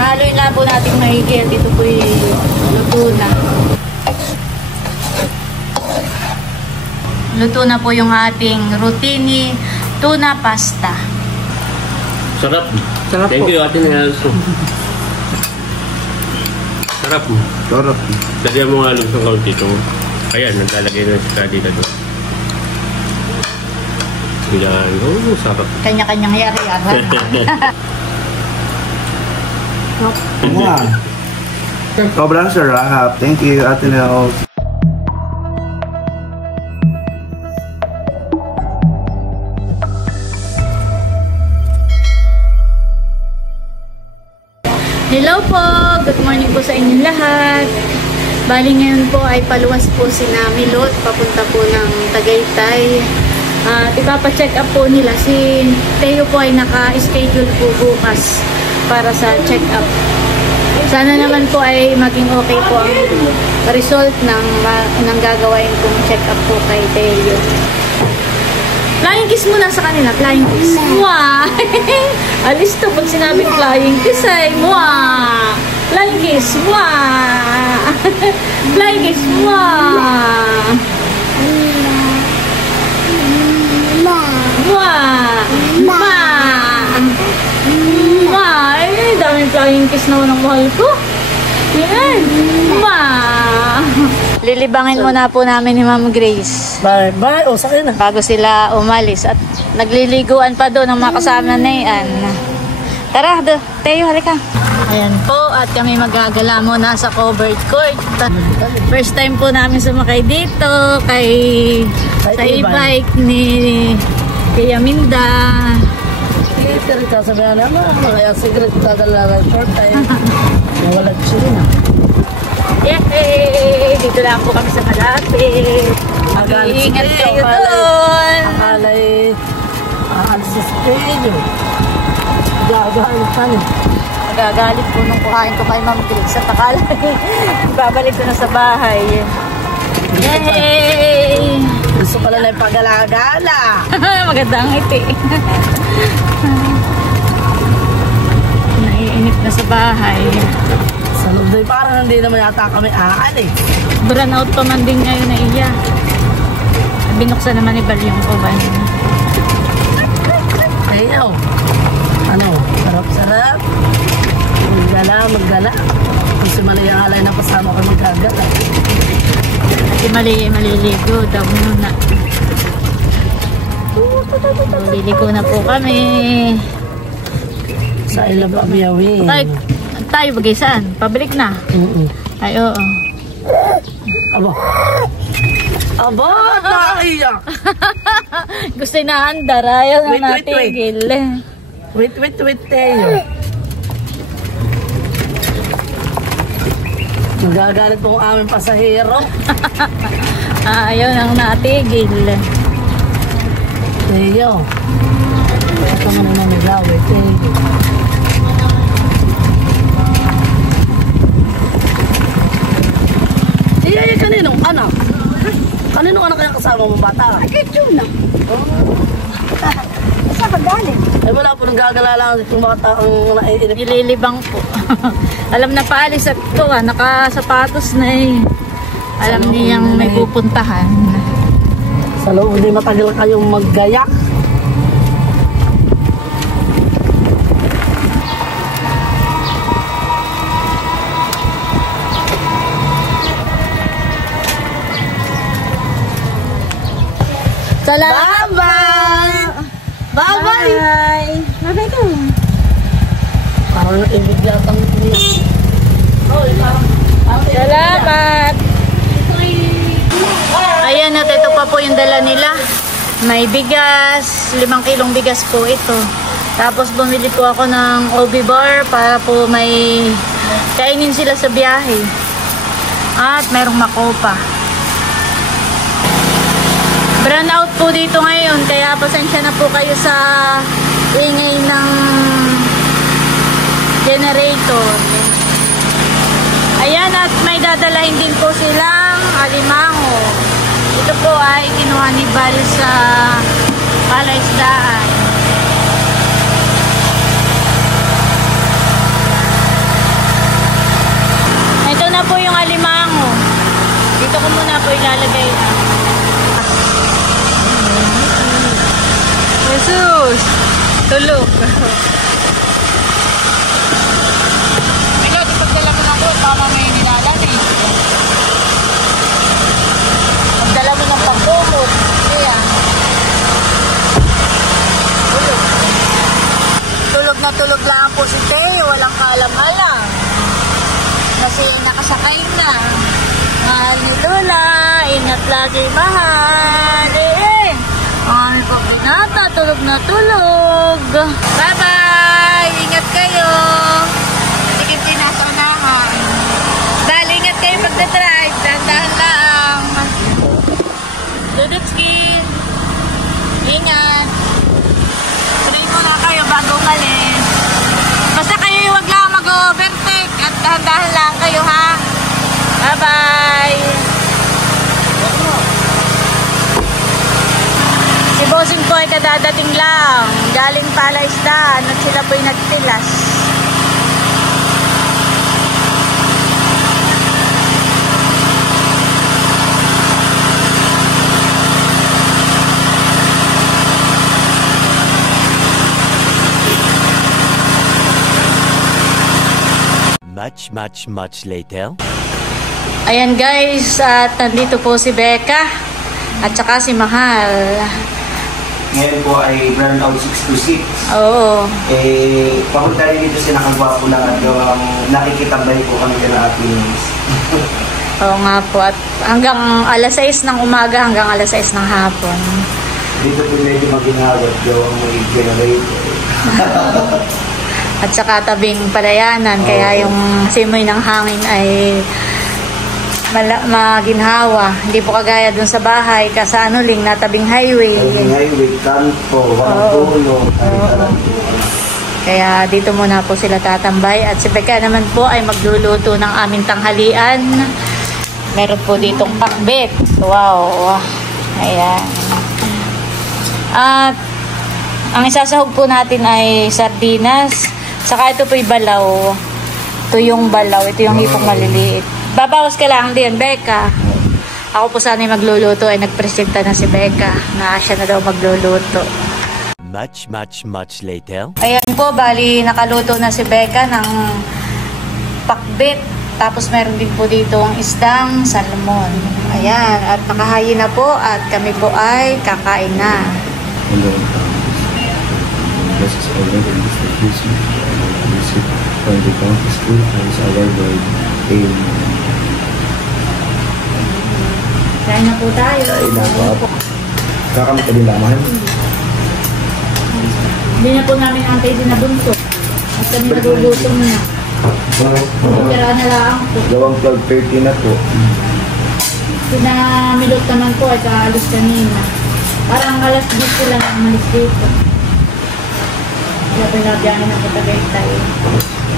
Nahaloy na po natin maigi at ito po luto na. Luto na po yung ating rotini tuna pasta. Sarap. Sarap Thank po. you, Ate Nelson. Sarap. Sarap. Lagyan mo nga lang sa kaunti ito. Ayan, naglalagay na si Kadi na doon. Yan. Oh, sarap. Kanya-kanyang yari-yari. Wow. Sobrang sarap. Thank you, Ate Nels. Hello po! Good morning po sa inyong lahat. Bali ngayon po ay paluwas po si Milot papunta po ng Tagaytay. At ipapacheck up po nila. Si Teo po ay naka-schedule po bukas para sa check up. Sana naman po ay maging okay po ang result ng gagawain kong check up po kay Teo. Flying kiss muna sa kanila. Flying kiss. Mwah! Alis to pag sinabing flying kiss ay mwah! Flying kiss. Mwah! Flying kiss. Mwah! Mwah! Mwah! Mwah! Ay, daming flying kiss naman ang mahal ko. Yan! Mwah! Lilibangin muna po namin ni Ma'am Grace. Bye, bye. O, sakay na. Bago sila umalis. At nagliliguan pa doon ang mga kasama na yan. Tara, Teo, halika. Ayan po, at kami magagala muna sa covered court. First time po namin sumakay dito sa e-bike ni Kuya Minda. Ito rin kasabihan naman. Kaya cigarette dadala ng short time. Nawala siya. Yay! Dito lang po kami sa malapit. Mag-iingat kayo doon. Akalay, aalis sa studio. Gagahan ka niya. Magagalit po nung kuhain ko kay Ma'am Grace sa takalay. Ibabalik ko na sa bahay. Yay! Gusto pala na yung pag-alagala. Magandang ngiti. Naiinip na sa bahay. Sa loob doon, parang hindi naman yata kami eh. Burn out pa man din ngayon na iya. Binuksan naman ni Bal yung oven. Ayaw. Ano? Sarap-sarap. Maggala. Kasi mali ang alay na pasama ko magkagala. Kasi maliligo daw muna. Maliligo na po kami. Sa ilab abiyawin. Tayo bagay saan? Pabalik na? Ay, oo. Aba, nakaiyak. Gusto na andar. Ayaw na natigil. Wait, Teo. Magagalit po ang aming pasahero. Ayaw nang natigil. Teo. Ito mo naman nagawin, Teo. Ay, kaninong anak? Kaninong anak kaya kasama mo bata? Kay Juna. Saan ka galing? Ay, wala po nang gagala lang itong bata ang naiinip. Nililibang po. Alam na paalis at ito nakasapatos na eh. Alam niyang may pupuntahan. Sa loob, hindi matagal kayong maggayak. Salamat! Bye-bye! Bye-bye! Bye-bye ka. Parang naibig yata ang iyak. Salamat! Ayan at ito pa po yung dala nila. May bigas, 5 kilong bigas po ito. Tapos bumili po ako ng OB bar para po may kainin sila sa biyahe. At mayroong makopa. Burn out po dito ngayon, kaya pasensya na po kayo sa ingay ng generator. Ayan, at may dadalahin din po silang alimango. Ito po ay kinuha ni Bal sa palaisdaan. ilalagay na. Jesus! Tulog. Ikaw, di pagdala mo na doon, tama mo yung nilalan eh. Pagdala mo ng pagkumot. Kaya. Tulog. Tulog na tulog lang po si Teo, walang kaalam-alam. Kasi nakasakay na. Mahal ni Lola, ingat lagi mahal. Mami po pinata, tulog na tulog. Bye-bye! Ingat kayo! Sige, pinasanahan. Dahil ingat kayo pagdadrive. Dahan-dahan lang. Dudutski! Ingat! Try muna kayo bago umalis. Basta kayo huwag lang mag-overtake at dahan-dahan lang kayo ha. Bye-bye! Si Bossing po ay kadadating lang. Galing pala isdaan at sila po'y nagtilas. Much later. Ayan guys, at nandito po si Becca at saka si Mahal. Ngayon po ay Burnout 626. Oo. Papunta rin dito si Nakagwapo lang at nakikitambay po kami na ating Oo nga po. At hanggang alas 6 ng umaga hanggang alas 6 ng hapon. Dito po medyo maginawat gawang may generator. At saka tabing palayanan. Kaya yung simoy ng hangin ay maginhawa. Hindi po kagaya dun sa bahay. Sa Anuling, na tabing highway. Tabing highway, kanto, walang Kaya dito muna po sila tatambay. At si Becca naman po ay magluluto ng aming tanghalian. Meron po ditong pakbet. Wow. Ayan. At ang isasahog po natin ay sardinas. Saka ito po yung balaw. Ito yung balaw. Ito yung hipong maliliit. Babawas ka lang din, Becca. Ako po sana yung magluluto. Ay nagpresenta na si Becca na siya na daw magluluto. Much later. Ayan po, bali nakaluto na si Becca ng pakbet. Tapos meron din po dito ang isdang salmon. Ayan, at nakahayin na po at kami po ay kakain na. Hello. This is already in this location. Visit for the county school as our guide. Kain na po tayo. Kain na po. Kakamit ka din laman? Hindi na po namin antay din na bunso. At kami nagugutom na. Tira na lang po. Gawang 12:30 na po. Sinamilot naman po at kaalis kanina. Parang alas 10 sila na umalis dito. Kaya pinabiyahin na po Tagaytay.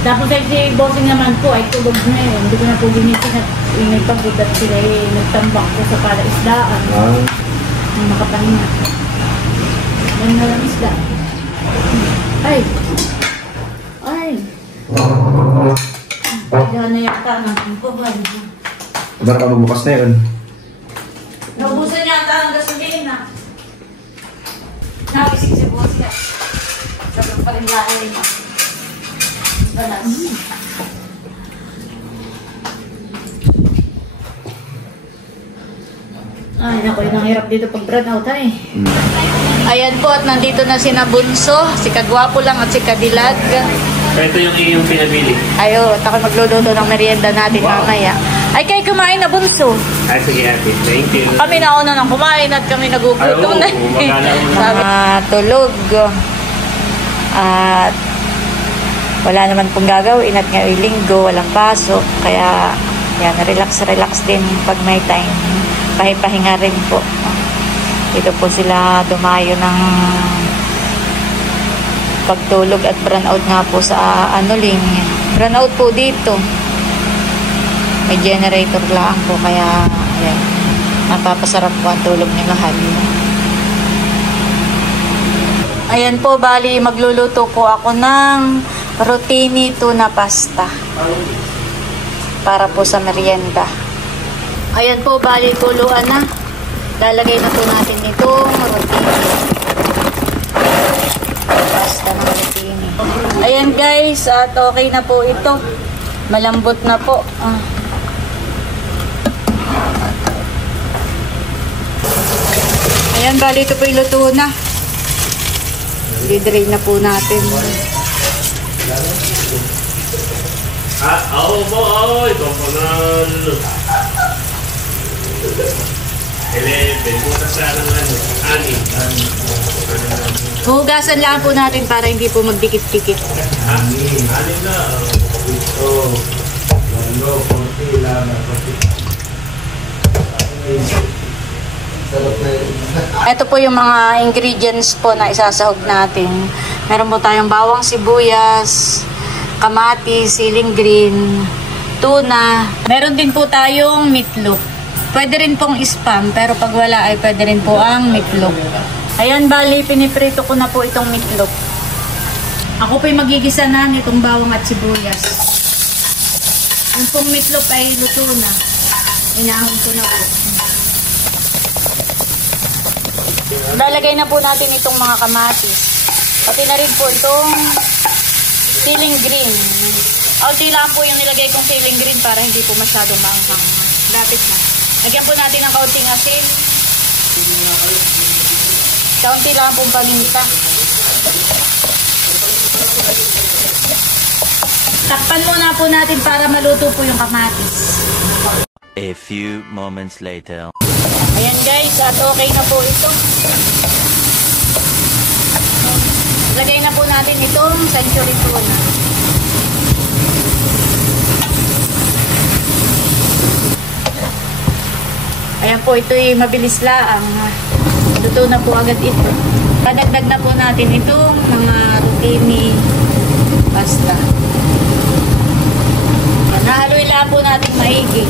Tapos ay si Bossing naman po ay tulog na yun. Hindi ko na po ginising at may pagbudat sila nagtambak po sa palaisdaan. Makapahinga. Yan na lang isda. Ay! Ay! Diyan na yata ng pabay. Iba ka magbukas na yun. Naubusan yata ang gasolina. Nagising si Bossing. Sabi pa rin lahat yun. Balas. Ay, naku, yun ang hirap dito pag burnout ay. Ayan po, at nandito na si Nabunso, si Kagwapo lang at si Kadilag. Ito yung iyong pinabili. Ayo, at ako magluluto ng merienda natin mamaya. Ay, kayo kumain na Bunso. Ay, sige ate. Thank you. Kami na una nang kumain at kami nagugutom na. Tulog. At wala naman pong gagawin at ngayong linggo, walang pasok. Kaya, yan, relax din pag may time. Pahinga rin po. Dito po sila dumayo ng pagtulog at brownout nga po sa Anuling. Brownout po dito. May generator lang po kaya ayan, napapasarap po ang tulog ni Mahal. Ayan po, bali magluluto po ako ng rotini tuna pasta para po sa merienda. Ayan po, bali kuluan na. Lalagay na po natin itong rotini. Basta ng rotini. Ayan guys, at okay na po ito. Malambot na po. Ayan, bali ito po yung luto na. I-drain na po natin. Ako po, ito po ng 11. Bukas na lang anim. Hugasan lang po natin para hindi po magdikit-dikit. Anim na. Ito po yung mga ingredients po na isasahog natin. Meron po tayong bawang sibuyas, kamatis, siling green, tuna. Meron din po tayong meatloaf. Pwede rin pong spam, pero pag wala ay pwede rin po ang meatloaf. Ayan, bali, piniprito ko na po itong meatloaf. Ako po yung magigisa na nitong bawang at sibuyas. Yung pong meatloaf ay luto na. Inahon ko na po. Lalagay na po natin itong mga kamatis. Pati na rin po itong siling green. Kaunti lang po yung nilagay kong siling green para hindi po masyadong maanghang. Lapit na. Lagyan po natin ng kaunting asin. Kaunti lang pong paminta. Takpan muna po natin para maluto po yung kamatis. A few moments later. Ayan guys, at okay na po ito. Lagay na po natin itong century tuna. Ayan po, ito'y mabilis lang. Luto na po agad ito. Padagdag na po natin itong mga rotini pasta. Nahaluin lang po natin maigi.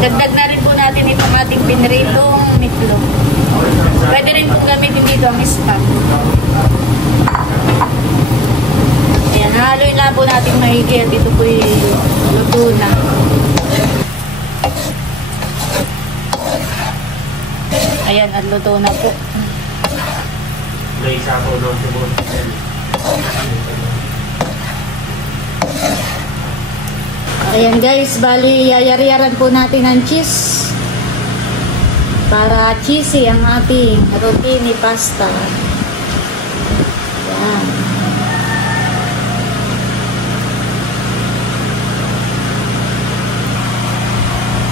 Dagdag na rin po natin itong ating pinritong meatloaf. Pwede rin po gamitin dito ang spam. Ayan, haluin lang po natin maigi at ito po yung luto na. Ayan, at luto na po. May isa po ng sibuyas. Ayan guys, bali yayari-yaran po natin ang cheese para cheesy ang ating rotini pasta. Ayan.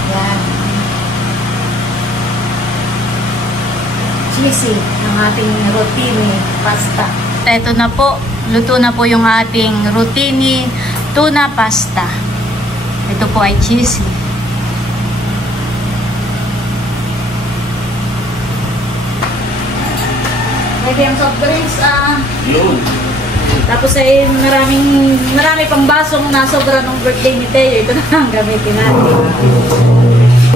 Ayan. Cheesy ang ating rotini pasta. Ito na po, luto na po yung ating rotini tuna pasta. Ito po ay cheesy. Pwede yung soft drinks, Yun. tapos ay marami pang basong nasobra ng birthday ni Teo. Ito na ang gamitin natin.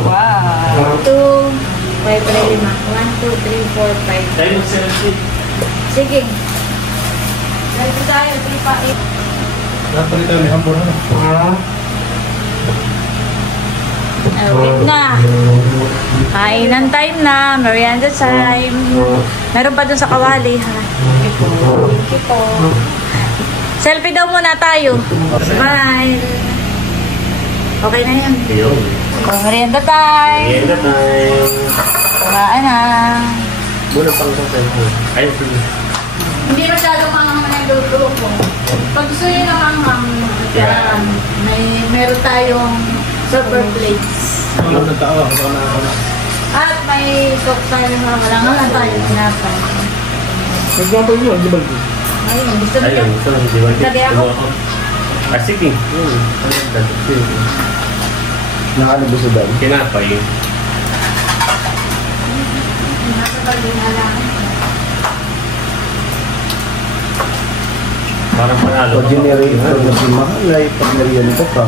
Wow! 2, 5, 3, 5. 1, 2, 3, 4, 5. Tayo mag-selfie. Sige. Dito tayo, 3 pa 8. Dapat ito may hambur na. Wait na. Kainan time na. Merienda time. Meron pa dun sa kawali, ha? Thank you po. Selfie daw muna tayo. Smile. Okay na yan. Yun. Merienda time. Yan na tayo. Kumaan na. Muna pang sa selfie. Ayun, sige. Hindi masyadong manghang na yung luto ko. Pag gusto nyo na manghang, meron tayong super plates. Ang nagtaawa ko na ako na. At may cook tayo na walang tayo sinapay. Nagwapo yun, di ba? Ayun, gusto nyo? Ayun, gusto lang. Di ba? Lagay ako? Sige. Nakano sa dami? Kinapay. Nasa bali na lang. Parang panalo. Pag generator na si Mahalay, pag nariyan ko ka.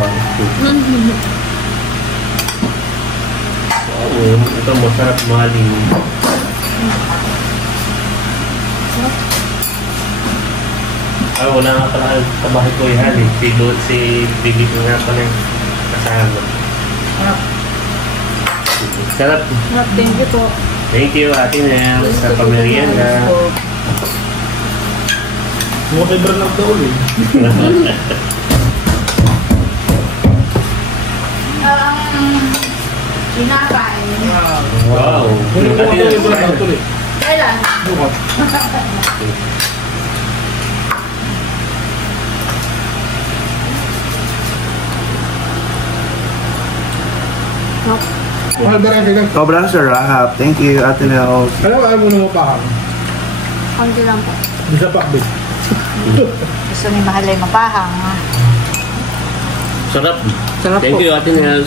Oo, ito masarap maling. Ah, wala nga pala sa bahay ko yan eh. Si Bibi ko nga pala yung kasama. Sarap. Thank you po. Thank you, Ate Nel, sa pamerienda. Mga kay Bernard daw eh. Kinakain. Wow. Ate Nel, Kailan? Mahal ba rin lang? Sobrang sarap. Thank you, Ate Nels. Alam mo, ayaw mo na mapahang. Konti lang po. Di sa pakbit. Gusto ni Mahal ay mapahang. sarap. Thank you, Ate Nel.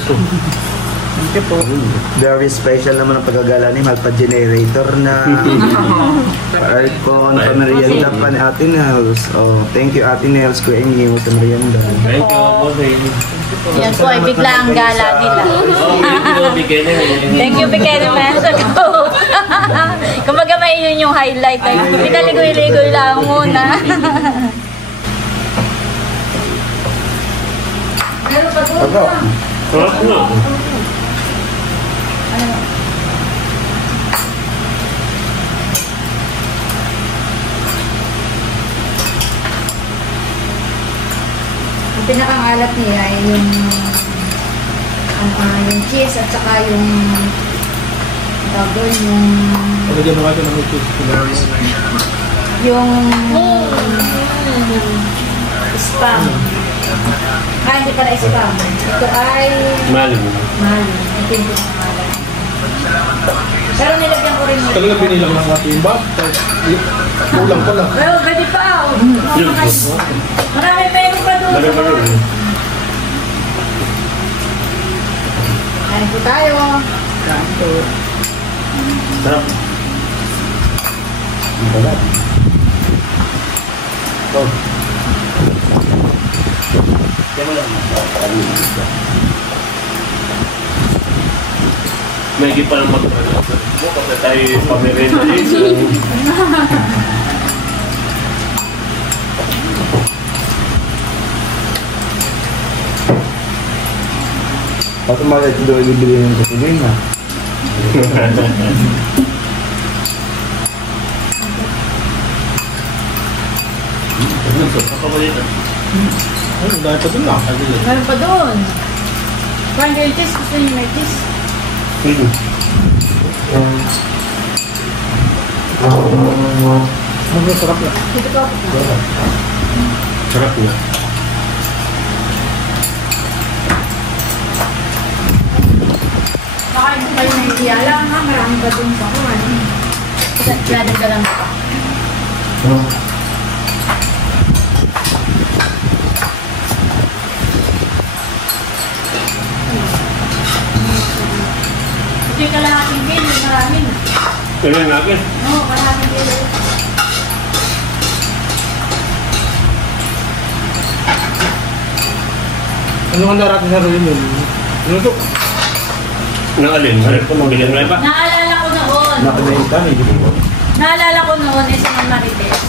Thank you po. Very special naman ang pagkagala ni Mahal. Pa-generator na. Pa-aircon, pa-merienda pa ni Ate Nels. Oh, thank you, Ate Nels, Kuya Inyo, sa merienda. Thank you, Bossing. Yan po ay bigla ang gala nila. Oh, thank you, Bikene. Thank you, Bikini Mensa ko. Kumbaga may yun yung highlight. Ay, pinaligoy-ligoy lang muna. Meron pa doon. Ako. Sarap na. Ang pinakangalat niya ay yung cheese at saka yung bagoy, Pagkagyan mo kayo ng cheese. yung spam. Hindi pala spam. Ito ay Maling. mali. Ito yung pinakangalat. Pero nilagyan ko rin Talaga binilang ng ating ba? Kulang pala. Well, pwede pa. Marami meron pa doon. Marami. Kain po tayo. Sarap. May higit pa lang mag-ano. Kasi tayo pamerienda dito. Ako malit doon bibili ng kutuloy na. Sarap pa dito. Ay, dahil pa doon na. Meron pa doon. Parang kayo cheese. Gusto niyo may cheese? Masarap na. Dito ka. Sarap na. Baka yung kayo na hindi alam ha. Marami pa doon sa kuhan. Dadagdagan lang pa. Hindi ka lahating bilo. Marami na. Pero yung akin. Oo, kalahating bilo. Ano ang narating sa rin yun? Ano to? Nang alin? Bilhin mo na pa? Naalala ko noon. Nakanaita, may bibili ko. Naalala ko noon eh sa Ma'am Marites.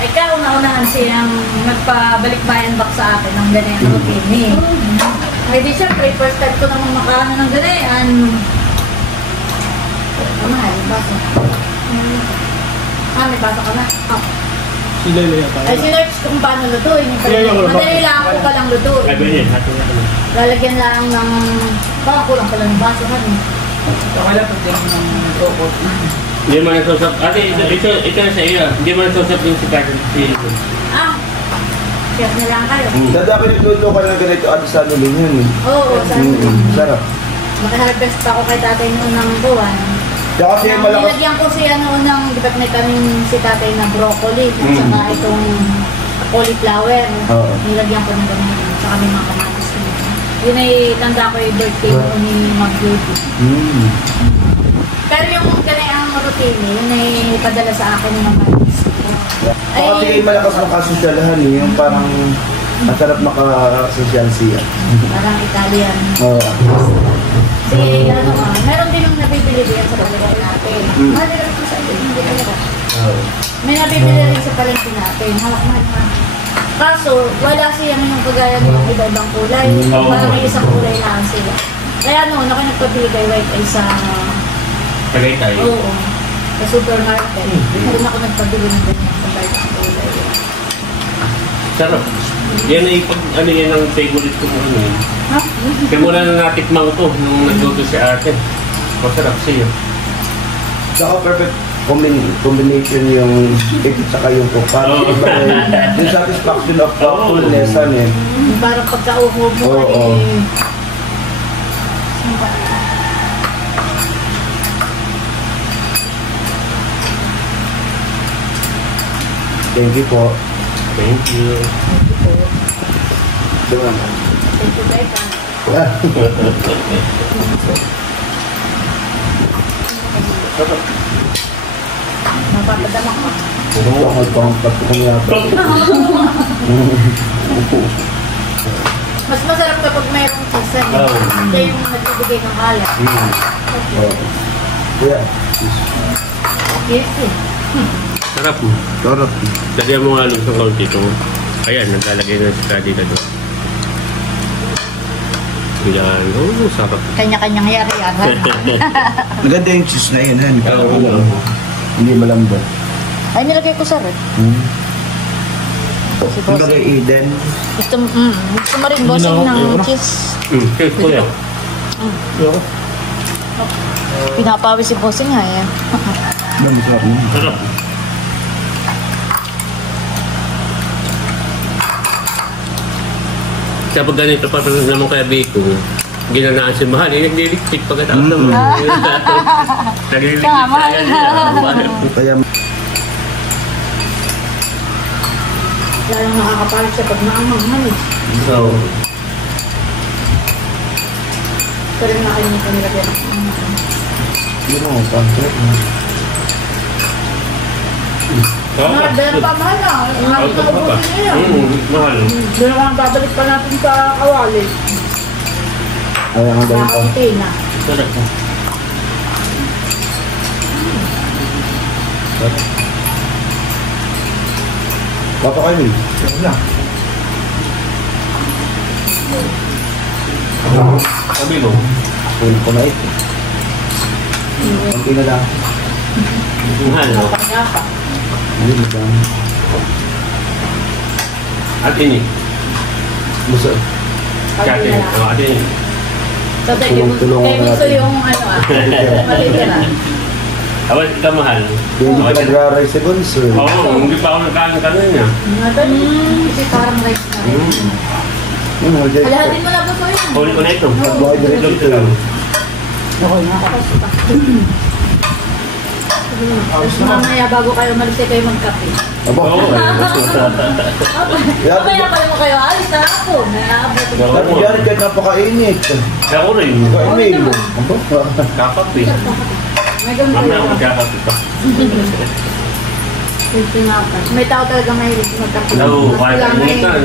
Ay kauna-unahan siyang nagpabalik-bayan back sa akin ng ganyan routine. Ay di syempre, first time ko namang makaano ng ganyan. Mahal, baso. May baso ka na. Oh. Sila yata. Ay, sinerch kung paano lutuin. Madali lang ako palang lutuin. Ay, bilhin. Hato na kami. Lalagyan lang ng... Baka kulang pala ng baso ka rin. Hindi mo nagsusap. Ate, ito na sa iyo. Hindi mo nagsusap yung si Karen. Chef na lang kayo. Dada ako nagluto ka ng ganito at sa nulin yun eh. Oo, sabi ko. Sarap. Makaharvest pa ako kay tatay noon ng buwan. Kaya kasi malakas. Nilagyan ko siya noon ng, di ba't may kaming si tatay na broccoli, at saka itong cauliflower. Oo. Nilagyan ko ng ganun, at saka may mga kamatis na. Yun ay tanda ko yung birthday ko ni Mag-Beauty. Pero yung ganayang routine, yun ay padala sa akin ng kamatis. Kasi kayo malakas makasosyalahan eh. Yung parang masarap makasosyal siya. Parang Italian. Oo. Kasi ano meron din yung nabibili diyan sa pagkakas natin. Mahal ko sa iyo, hindi talaga. May nabibili rin sa palengke natin. Hawak na. Kaso, wala siyang yung kagaya ng iba-ibang kulay. Parang may isang kulay lang sila. Kaya noon, ako nagpabili kay White ay sa... Tagaytay. Oo. Sa supermarket. Doon ako nagpabili ng ganyan sa ibang kulay. Sarap. Yan ay pag ano yan ang favorite ko ano yun. Ha? Kaya mula na natikmang ko nung nagluto si ate. Masarap siya. Saka perfect combination yung egg saka yung cook. Parang yung satisfaction of fullness, ano eh. Parang pagka-uho mo eh. Thank you po. Thank you. Diba? Thank you, Becca. Mapapadama ko. Oo, magpangkat ko kung yata. Mas masarap kapag mayroong cheese. Kaya yung nagbibigay ng alat. Yeah. Yes eh. Sarap. Sarap. Lagyan mo nga lang sa kaunti ito. Ayan, naglalagay na si Daddy na doon. Bilang, sarap. Kanya-kanyang yari-yari. Maganda yung cheese na yun, Han. Hindi malambot. Ay, nilagay ko sa red. Si Ang Bossing. bagay Eden. Gusto mo rin Bossing ng cheese. Cheers ko yan. Pinapawis si Bossing nga yan. Masarap na. Sarap. Sa pag ganito pa naman kaya Biko, ginanaan si Mahal, nagliliktik pagkatapos naman. Nagliliktik Tama. Kaya Lalo nakakapalit siya pag maanghang eh. So, Pero nakalimutan nila kaya ng maanghang. yun mo, pangkat. Dahil pa mahal na. Ang na ubusin niya yan. mahal. Doon naman babalik pa natin sa kawali. Ay, ang dami pa. Nakakantay na. Sarap. Papa kayo, Mil. Yan lang. Sabi mo, Ulit ko na ito. Kunti na lang. mahal. No? Kanya pa. Hindi, madami. At ini, Gusto. kati, at ini. Tatay, Tulong-tulong kay gusto natin. yung ano malitira. Awal kita mahal. Yung Awal kita. nagra-rise si Gonzo. Oo, hindi pa ako nagkain kanina. Kasi parang rice na rin. Halahatin mo na gusto yun. Huli ko na ito. Carbohydrate ito. Okay, nakakasok pa. Tapos mamaya bago kayo malis kayo magkape. Abo. Oo. Mamaya pala mo kayo, alis na ako. Naabot ko. Dati dyan dyan napakainit. Ako rin. Email mo. Kakapi. May gamit Mamaya ako kayo. magkakapi pa. May tao talaga mahilig magkape. Oo, Mas kahit kailangan anitan.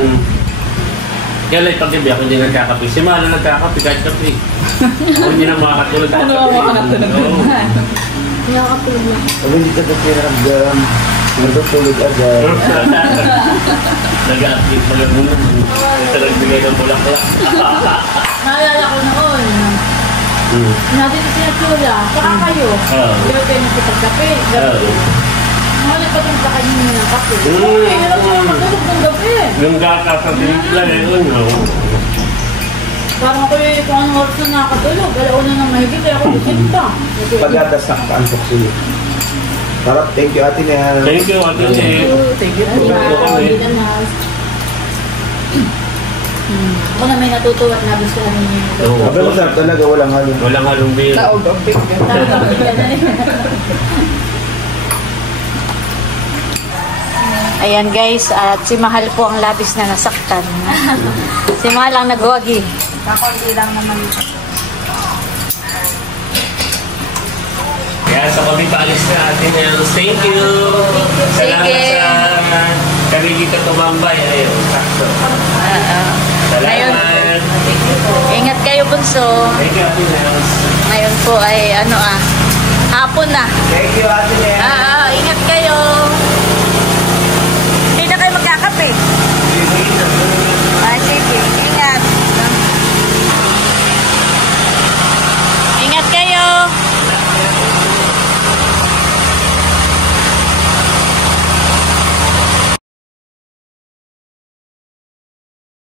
Kaya lang pag-gabi ako hindi nagkakapi. Si Mahal na nagkakapi kahit kapi. Ako hindi na makakatulog. Ano ako makakatulog? Oo. Nakakape lang. Sabi hindi ka nakiramdam. Natutulog agad. Nag-a-update pa lang muna. Ito nagbigay ng bulaklak. Naalala ko noon. Natin si Chula. Saka kayo. Hindi kayo nagkipagkape. Gabi. Nakalipatin sa kanya ng kape. Okay, alam ko matulog ng gabi. Yung gata sa tinipla eh. Parang ako yung kung anong oras na nakatulog. Alauna na mahigit. Kaya ako disinta. Pag-atas na kaantok sa'yo. Sarap, thank you ate na. Thank you, Ate Lee. Ako na may natutuwa na gusto namin yung Oo. Sabi mo sarap talaga, walang halong. Walang halong beer. Ayan guys, at si Mahal po ang labis na nasaktan. Si Mahal ang nagwagi. Kakunti lang naman ito. Kaya sa kami paalis na atin yung thank you. Salamat Sige. sa Karigita Tumambay. Ayun, sakto. Salamat. Ingat kayo bunso. Thank you, Ate Nels. Ngayon po ay hapon na. Thank you ate na. Ingat